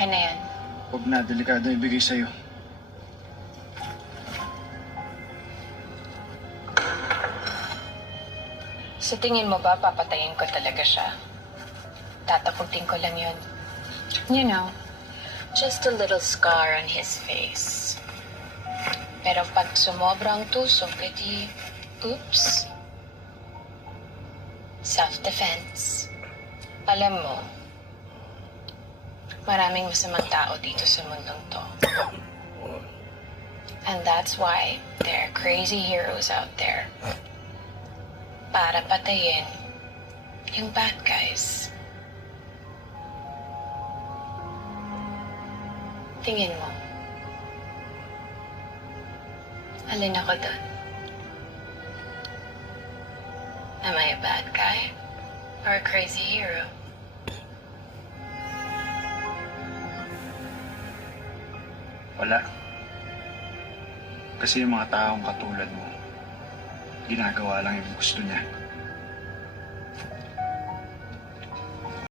Akin na yan. Huwag na, delikado ibigay sa'yo. Sa tingin mo ba papatayin ko talaga siya? Tatakutin ko lang yun. You know, just a little scar on his face. Pero pag sumobrang tusok, edi, oops. Self-defense. Alam mo, maraming masamang tao dito sa mundong to. And that's why there are crazy heroes out there. Para patayin yung bad guys. Tingin mo, alin ako doon? Am I a bad guy or a crazy hero? Wala. Kasi yung mga taong katulad mo, ginagawa lang yung gusto niya.